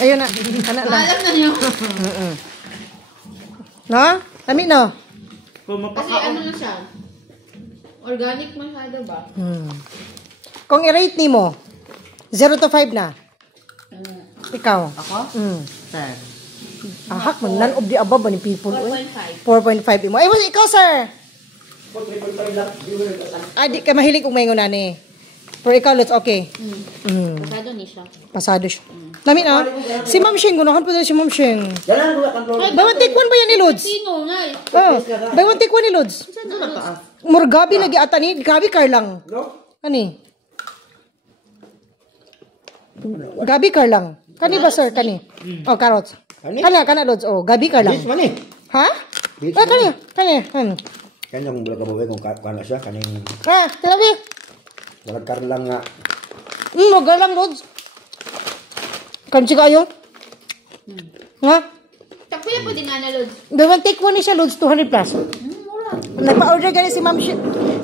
Ayun na. Anak lang. Alam na niyo. No? Lami no? Kasi ano na siya? Organic masyado ba? Kung i-rate ni mo, 0 to 5 na. Ikaw? Ako? 10. Ahak mo, none of the above ni people. 4.5. 4.5 mo. Ay, ikaw, sir. Ay, di ka mahilig kung mahingon na ni. Pero ikaw, let's okay. Pasado ni siya. Pasado siya. Lami na. Si Ma'am Shing, gunahan pa din si Ma'am Shing. By one take one ba yan ni Lods? Sino nga eh? Oh, by one take one ni Lods. Murgabi lagi ata ni. Gabi Carlang. Kani? Gabi Carlang. Kani ba, sir? Kani? Oh, carrots. Kana, Lods. Oh, Gabi Carlang. Bis mani. Ha? Kani. Kanyang bulag kabuhay kung kana siya kaning Tilabi. bulag karlang nga. Magalang, Lods. Kansi kayo? Nga? Takuya po din na Lods. By one take one ni siya, Lods. 200 plus. Mura. Nagpa-order gani si Ma'am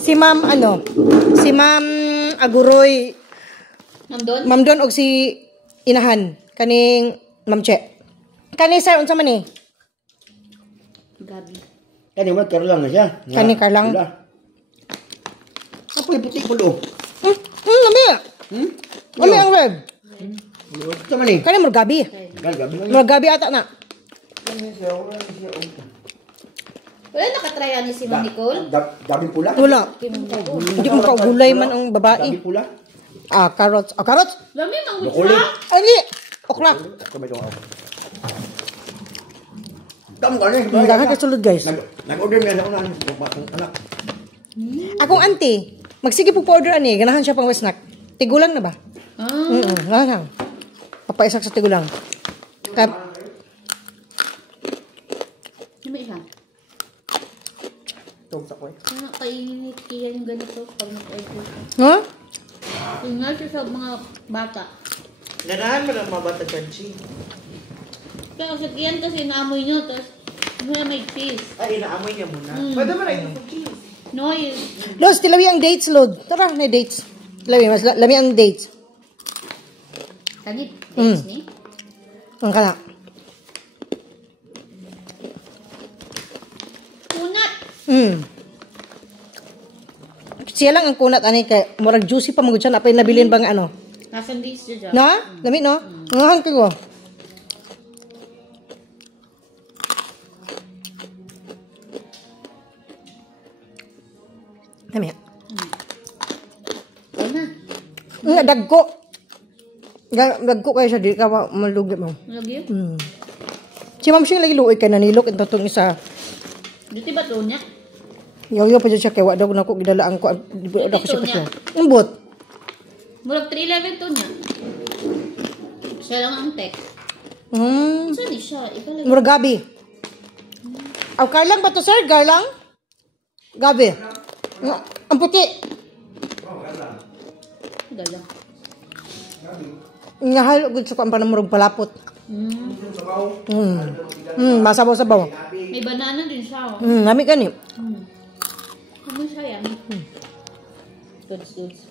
si Ma'am Aguroy, Ma'am Don og si Inahan kaning Ma'am Che. Kani sir unsa man ni? Gabi. Kani bulag karlang na siya. Kani Carlang. Apoy puti pulo. Lami. Lami ang web. Ito man eh. Kani Murgabi. Gabi man. Murgabi ata na. Wala nakatrya ni si Ma'am Nicole? Gabi pula. Wala. Hindi mo kaugulay man ang Gabi babae. pula. Carrots. Carrots. Lami mang Broccoli. gusto. Ani. Okra. Kamay dong ako. Dam ka ni. Dagan ka sulod guys. Nag-order niya ako na anak. Akong auntie, magsige po order ani, ganahan siya pang snack. Tigulang na ba? Ganahan. Papaisak sa tigulang. May isa. Tog sa koy. Kainit kaya yung ganito pag nag-order. Ha? Tingnan siya sa mga bata. Ganahan mo ng mga bata crunchy. Kaya sa kiyan kasi naamoy nyo, tapos muna may cheese. Ay, inaamoy niya muna. Pwede mo na ito sa cheese. No, yun. Los, tilawi ang dates, Lord. Tara, na dates. Tilawi, mas lami ang dates. Kanit, taste ni. Ang kana. Kunat! Siya lang ang kunat, ani, kay murag juicy pa magod siya. Napay nabilin bang ano? Nasaan days dyan? Na? Lami, no? Ngahan ko. Lami. Ano? Nga, dagko. Dagko kayo siya, di ka malugit mo. Lagi? Si Ma'am Shing lagi luoy kay nanilok ito itong isa. Duty ba ito niya? Yaw-yaw pa dyan siya kaya wala daw na ko gidalaan ko. Wala ko siya pa siya. Umbot. Murag 311 ito niya. Siya lang ang text. Saan ni siya? Iba lang. Murag Gabi. Aw, Carlang ba to, sir? Garlang? Gabi. Ang puti. Dala. Ngahal, gud sa kuan pa na murag palapot. Masabaw-sabaw. May banana din siya. Nami gani. Ano siya yan? Goods.